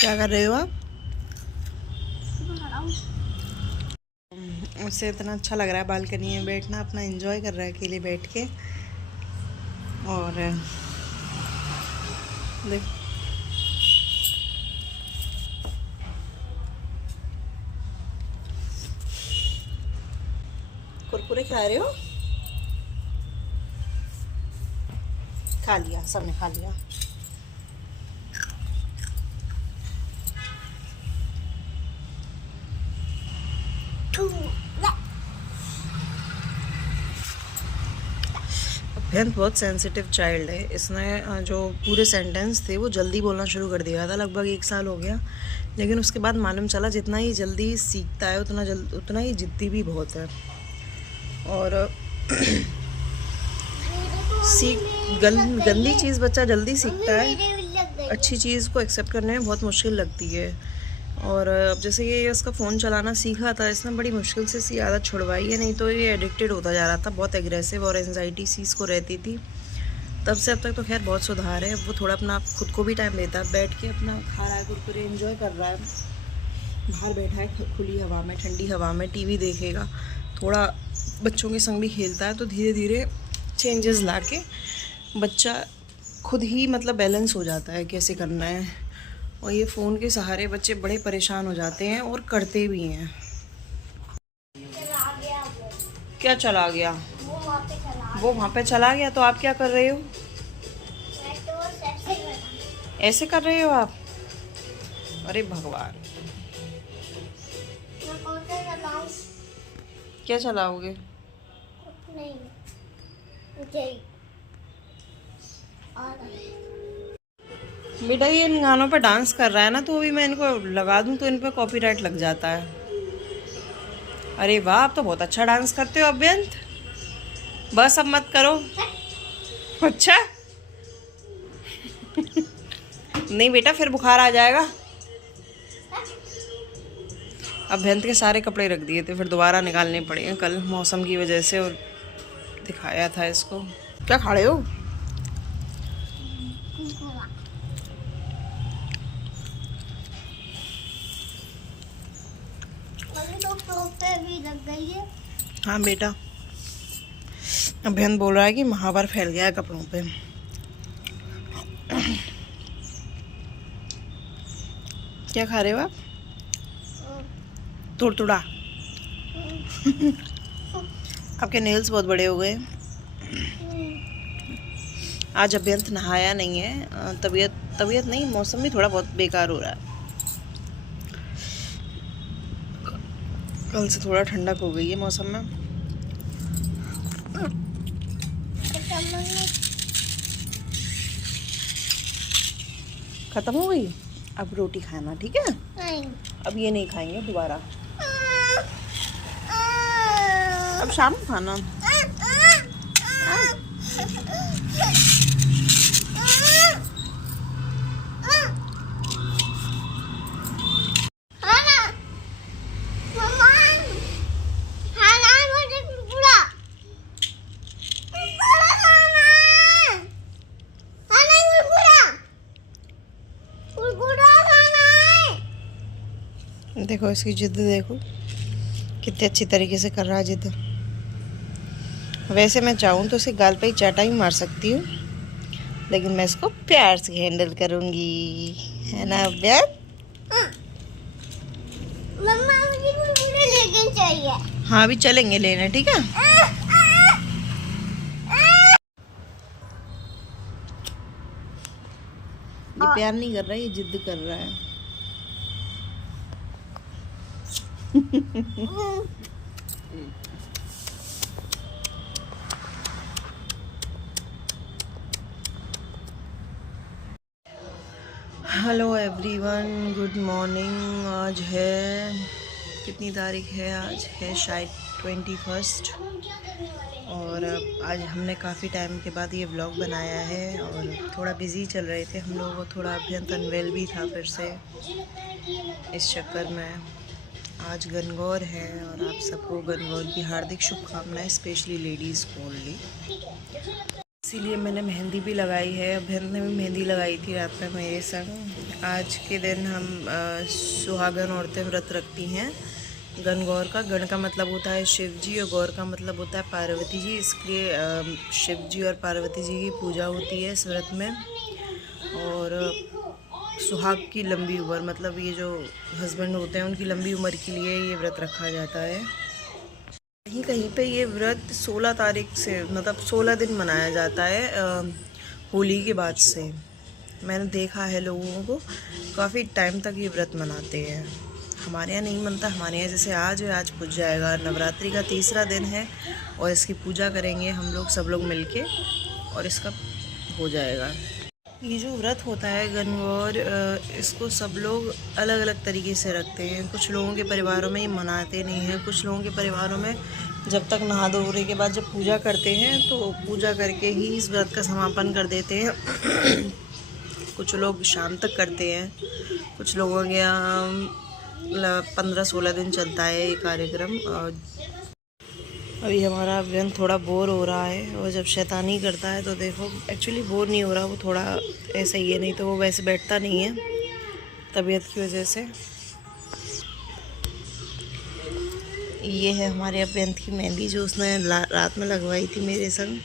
क्या कर रहे हो आप? मुझसे इतना अच्छा लग रहा है बालकनी में बैठना, अपना एंजॉय कर रहा है अकेले बैठ के। और देख, कुरकुरे खा रहे हो? खा लिया, सबने खा लिया। अभ्यंत बहुत सेंसिटिव चाइल्ड है। इसने जो पूरे सेंटेंस थे वो जल्दी बोलना शुरू कर दिया था। लगभग 1 साल हो गया, लेकिन उसके बाद मालूम चला जितना ही जल्दी सीखता है उतना ही जिद्दी भी बहुत है। और गंदी चीज़ बच्चा जल्दी सीखता है, अच्छी चीज़ को एक्सेप्ट करने में बहुत मुश्किल लगती है। और अब जैसे ये इसका फ़ोन चलाना सीखा था, इसने बड़ी मुश्किल से इसकी आदत छुड़वाई है, नहीं तो ये एडिक्टेड होता जा रहा था। बहुत एग्रेसिव और एंजाइटी सी इसको रहती थी। तब से अब तक तो खैर बहुत सुधार है। अब वो थोड़ा अपना खुद को भी टाइम देता है, बैठ के अपना खा रहा है, कुरकुरे एंजॉय कर रहा है, बाहर बैठा है खुली हवा में, ठंडी हवा में, टीवी देखेगा, थोड़ा बच्चों के संग भी खेलता है। तो धीरे धीरे चेंजेस ला के बच्चा खुद ही मतलब बैलेंस हो जाता है कैसे करना है। और ये फ़ोन के सहारे बच्चे बड़े परेशान हो जाते हैं और करते भी हैं। क्या चला गया? वो वहाँ पे चला गया। तो आप क्या कर रहे हो? ऐसे कर रहे हो आप? अरे भगवान, क्या चलाओगे? बेटा ये इन गानों पे डांस कर रहा है ना, तो अभी मैं इनको लगा दूं तो इन पे कॉपीराइट लग जाता है। अरे वाह, आप तो बहुत अच्छा डांस करते हो अभ्यंत। बस अब मत करो। अच्छा नहीं बेटा, फिर बुखार आ जाएगा। अभ्यंत के सारे कपड़े रख दिए थे, फिर दोबारा निकालने पड़े कल मौसम की वजह से, और दिखाया था इसको। क्या खा रहे हो? भी लग गई है। हाँ बेटा, अभ्यंत बोल रहा है कि महावर फैल गया है कपड़ों पे। क्या खा रहे हो आप? तुड़तुड़ा। आपके नेल्स बहुत बड़े हो गए। आज अभ्यंत नहाया नहीं है, तबीयत नहीं, मौसम भी थोड़ा बहुत बेकार हो रहा है। कल से थोड़ा ठंडक हो गई है मौसम में। खत्म हो गई? अब रोटी खाना, ठीक है? नहीं। अब ये नहीं खाएंगे दोबारा, अब शाम को खाना। देखो इसकी जिद, देखो कितनी अच्छी तरीके से कर रहा है जिद। वैसे मैं चाहूँ तो इसे गाल पे ही चाटा ही मार सकती हूँ, लेकिन मैं इसको प्यार से हैंडल करूँगी, है ना अभ्यंत? मम्मा मुझे कुरकुरे लेके चाहिए। हाँ अभी चलेंगे लेने, ठीक है? ये प्यार नहीं कर रहा है, ये जिद कर रहा है। Hello everyone, good morning. आज है कितनी तारीख है? आज है शायद 21। और आज हमने काफ़ी टाइम के बाद ये व्लॉग बनाया है, और थोड़ा बिज़ी चल रहे थे हम लोग, और थोड़ा अभ्यंत अनवेल भी था फिर से, इस चक्कर में। आज गणगौर है और आप सबको गणगौर की हार्दिक शुभकामनाएं, स्पेशली लेडीज़ को ओनली। इसीलिए मैंने मेहंदी भी लगाई है। अभ्यंत ने भी मेहंदी लगाई थी रात में मेरे संग। आज के दिन हम सुहागन औरतें व्रत रखती हैं गण गौर का। गण का मतलब होता है शिव जी और गौर का मतलब होता है पार्वती जी। इसलिए शिव जी और पार्वती जी की पूजा होती है इस व्रत में। और सुहाग की लंबी उम्र, मतलब ये जो हस्बैंड होते हैं उनकी लंबी उम्र के लिए ये व्रत रखा जाता है। कहीं कहीं पे ये व्रत 16 तारीख से, मतलब 16 दिन मनाया जाता है होली के बाद से। मैंने देखा है लोगों को काफ़ी टाइम तक ये व्रत मनाते हैं। हमारे यहाँ नहीं मनता। हमारे यहाँ जैसे आज पूज जाएगा, नवरात्रि का तीसरा दिन है और इसकी पूजा करेंगे हम लोग सब लोग मिलके और इसका हो जाएगा। ये जो व्रत होता है गणगौर, इसको सब लोग अलग अलग तरीके से रखते हैं। कुछ लोगों के परिवारों में ये मनाते नहीं हैं। कुछ लोगों के परिवारों में जब तक नहा धोने के बाद जब पूजा करते हैं तो पूजा करके ही इस व्रत का समापन कर देते हैं। कुछ लोग शाम तक करते हैं। कुछ लोगों के यहाँ 15-16 दिन चलता है ये कार्यक्रम। अभी हमारा अभियान थोड़ा बोर हो रहा है और जब शैतानी करता है तो देखो, एक्चुअली बोर नहीं हो रहा, वो थोड़ा ऐसा ही है, नहीं तो वो वैसे बैठता नहीं है तबीयत की वजह से। ये है हमारे अभियंत की मेहंदी जो उसने रात में लगवाई थी मेरे संग,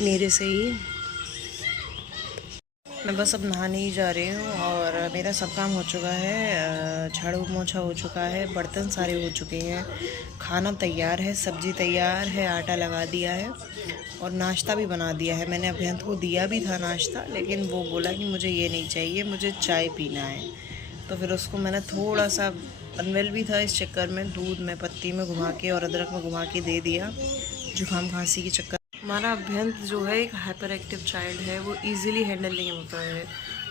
मेरे से ही। मैं बस अब नहाने ही जा रही हूँ और मेरा सब काम हो चुका है। झाड़ू पोछा हो चुका है, बर्तन सारे हो चुके हैं, खाना तैयार है, सब्ज़ी तैयार है, आटा लगा दिया है और नाश्ता भी बना दिया है। मैंने अभियंत को दिया भी था नाश्ता, लेकिन वो बोला कि मुझे ये नहीं चाहिए, मुझे चाय पीना है। तो फिर उसको मैंने थोड़ा सा, अनवेल भी था इस चक्कर में, दूध में पत्ती में घुमा के और अदरक में घुमा के दे दिया जुकाम खांसी के चक्कर। हमारा अभ्यंत जो है एक हाइपर एक्टिव चाइल्ड है। वो इजीली हैंडल नहीं होता है।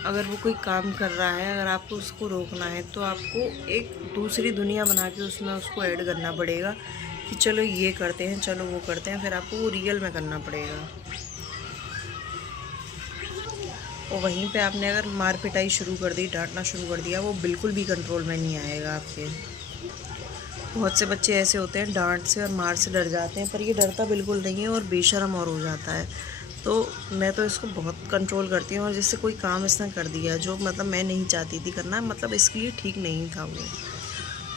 अगर वो कोई काम कर रहा है, अगर आपको उसको रोकना है तो आपको एक दूसरी दुनिया बना के उसमें उसको ऐड करना पड़ेगा कि चलो ये करते हैं, चलो वो करते हैं, फिर आपको वो रियल में करना पड़ेगा। और वहीं पे आपने अगर मार पिटाई शुरू कर दी, डांटना शुरू कर दिया, वो बिल्कुल भी कंट्रोल में नहीं आएगा आपके। बहुत से बच्चे ऐसे होते हैं डांट से और मार से डर जाते हैं, पर ये डरता बिल्कुल नहीं है और बेशर्म और हो जाता है। तो मैं तो इसको बहुत कंट्रोल करती हूँ। और जिससे कोई काम इसने कर दिया जो मतलब मैं नहीं चाहती थी करना, मतलब इसके लिए ठीक नहीं था वो,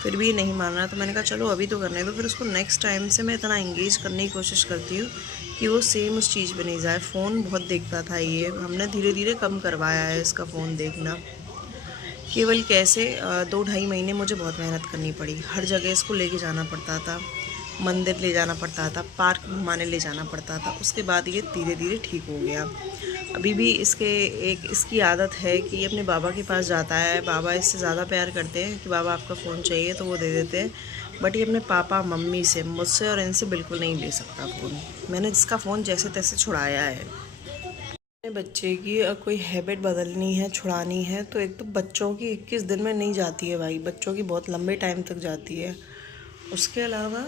फिर भी नहीं मान रहा, तो मैंने कहा चलो अभी तो करने दो। फिर उसको नेक्स्ट टाइम से मैं इतना इंगेज करने की कोशिश करती हूँ कि वो सेम उस चीज़ पे नहीं जाए। फ़ोन बहुत देखता था ये, हमने धीरे धीरे कम करवाया है इसका फ़ोन देखना। केवल कैसे 2-2.5 महीने मुझे बहुत मेहनत करनी पड़ी। हर जगह इसको लेके जाना पड़ता था, मंदिर ले जाना पड़ता था, पार्क घुमाने ले जाना पड़ता था। उसके बाद ये धीरे धीरे ठीक हो गया। अभी भी इसकी आदत है कि ये अपने बाबा के पास जाता है। बाबा इससे ज़्यादा प्यार करते हैं कि बाबा आपका फ़ोन चाहिए तो वो दे देते हैं, बट ये अपने पापा मम्मी से, मुझसे और इनसे बिल्कुल नहीं ले सकता फ़ोन। मैंने इसका फ़ोन जैसे तैसे छुड़ाया है। बच्चे की कोई हैबिट बदलनी है, छुड़ानी है, तो एक तो बच्चों की 21 दिन में नहीं जाती है भाई, बच्चों की बहुत लंबे टाइम तक जाती है। उसके अलावा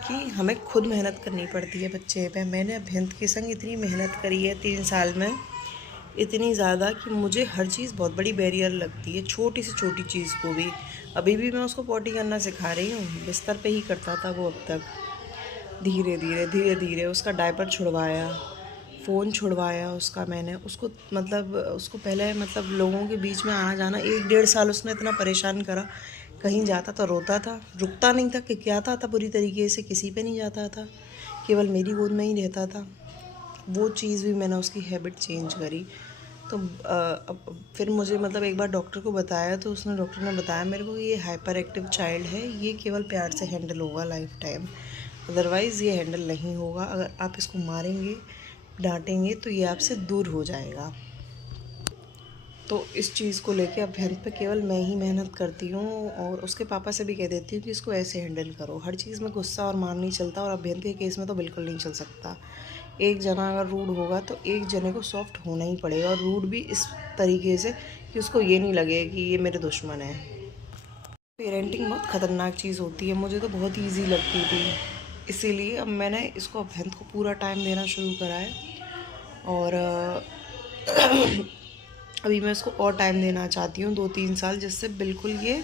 कि हमें खुद मेहनत करनी पड़ती है बच्चे पे। मैंने अभ्यंत के संग इतनी मेहनत करी है 3 साल में, इतनी ज़्यादा कि मुझे हर चीज़ बहुत बड़ी बैरियर लगती है, छोटी से छोटी चीज़ को भी। अभी भी मैं उसको पॉटी करना सिखा रही हूँ, बिस्तर पे ही करता था वो अब तक। धीरे धीरे उसका डायपर छुड़वाया, फ़ोन छुड़वाया उसका मैंने। उसको मतलब उसको पहले मतलब लोगों के बीच में आना जाना 1-1.5 साल उसने इतना परेशान करा। कहीं जाता तो रोता था, रुकता नहीं था, किकियाता था पूरी तरीके से, किसी पे नहीं जाता था, केवल मेरी गोद में ही रहता था। वो चीज़ भी मैंने उसकी हैबिट चेंज करी। तो अब फिर मुझे मतलब एक बार डॉक्टर को बताया तो डॉक्टर ने बताया मेरे को ये हाइपर एक्टिव चाइल्ड है, ये केवल प्यार से हैंडल होगा लाइफ टाइम, अदरवाइज़ ये हैंडल नहीं होगा। अगर आप इसको मारेंगे, डांटेंगे तो ये आपसे दूर हो जाएगा। तो इस चीज़ को लेके अभ्यंत पे केवल मैं ही मेहनत करती हूँ और उसके पापा से भी कह देती हूँ कि इसको ऐसे हैंडल करो। हर चीज़ में गुस्सा और मान नहीं चलता, और अभ्यंत के केस में तो बिल्कुल नहीं चल सकता। एक जना अगर रूड होगा तो एक जने को सॉफ्ट होना ही पड़ेगा, और रूड भी इस तरीके से कि उसको ये नहीं लगे कि ये मेरे दुश्मन है। पेरेंटिंग बहुत ख़तरनाक चीज़ होती है, मुझे तो बहुत ईजी लगती थी, इसीलिए अब मैंने इसको अभ्यंत को पूरा टाइम देना शुरू करा है। और अभी मैं इसको और टाइम देना चाहती हूँ 2-3 साल, जिससे बिल्कुल ये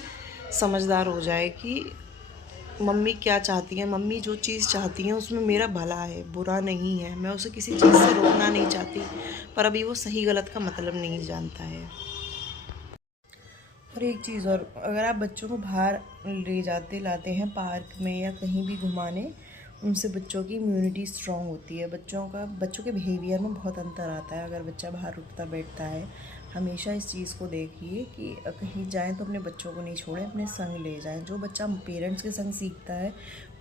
समझदार हो जाए कि मम्मी क्या चाहती है, मम्मी जो चीज़ चाहती है उसमें मेरा भला है, बुरा नहीं है। मैं उसे किसी चीज़ से रोकना नहीं चाहती, पर अभी वो सही गलत का मतलब नहीं जानता है। और एक चीज़ और, अगर आप बच्चों को बाहर ले जाते लाते हैं पार्क में या कहीं भी घुमाने, उनसे बच्चों की इम्यूनिटी स्ट्रॉन्ग होती है। बच्चों के बिहेवियर में बहुत अंतर आता है अगर बच्चा बाहर उठता बैठता है। हमेशा इस चीज़ को देखिए कि कहीं जाएं तो अपने बच्चों को नहीं छोड़ें, अपने संग ले जाएं। जो बच्चा पेरेंट्स के संग सीखता है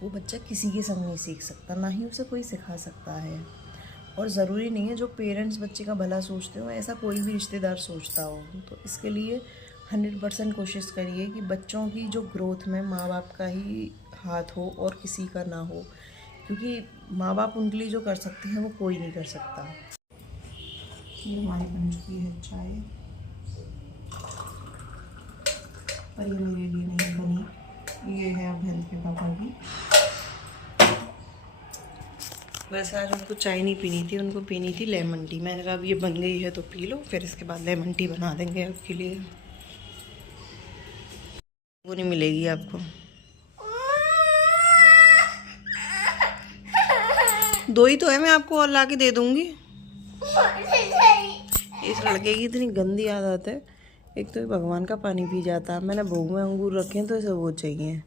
वो बच्चा किसी के संग नहीं सीख सकता, ना ही उसे कोई सिखा सकता है। और ज़रूरी नहीं है जो पेरेंट्स बच्चे का भला सोचते हो ऐसा कोई भी रिश्तेदार सोचता हो। तो इसके लिए 100% कोशिश करिए कि बच्चों की जो ग्रोथ में माँ बाप का ही हाथ हो और किसी का ना हो, क्योंकि माँ बाप उनके लिए जो कर सकते हैं वो कोई नहीं कर सकता। ये हमारी बन चुकी है चाय, पर ये मेरे लिए नहीं बनी, ये है अभियान के पापा की। वैसे आज उनको चाय नहीं पीनी थी, उनको पीनी थी लेमन टी। मैंने कहा अब ये बन गई है तो पी लो, फिर इसके बाद लेमन टी बना देंगे आपके लिए। वो नहीं मिलेगी आपको, दो ही तो है, मैं आपको और ला के दे दूंगी। इस लड़के की इतनी गंदी आदत है, एक तो ये भगवान का पानी पी जाता। मैंने भोग में अंगूर रखे हैं तो इसे वो चाहिए।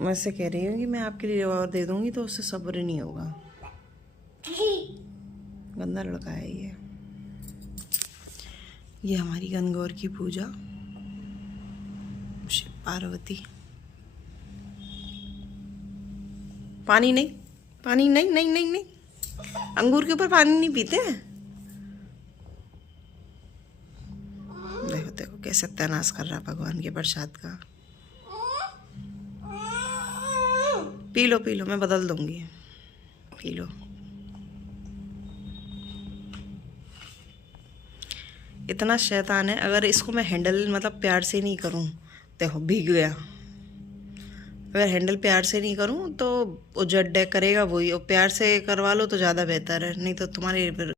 मैं इससे कह रही हूँ कि मैं आपके लिए और दे दूंगी तो उससे सब्र नहीं होगा। गंदा लड़का है ये हमारी गणगौर की पूजा, शिव पार्वती। पानी नहीं, पानी नहीं नहीं नहीं नहीं, अंगूर के ऊपर पानी नहीं पीते हैं। देखो देखो कैसे तनास कर रहा है भगवान के प्रसाद का। पी लो पी लो, मैं बदल दूंगी, पी लो। इतना शैतान है, अगर इसको मैं हैंडल मतलब प्यार से नहीं करूं, देखो भीग गया। अगर हैंडल प्यार से नहीं करूं तो वो जड्डे करेगा वही, और प्यार से करवा लो तो ज़्यादा बेहतर है, नहीं तो तुम्हारे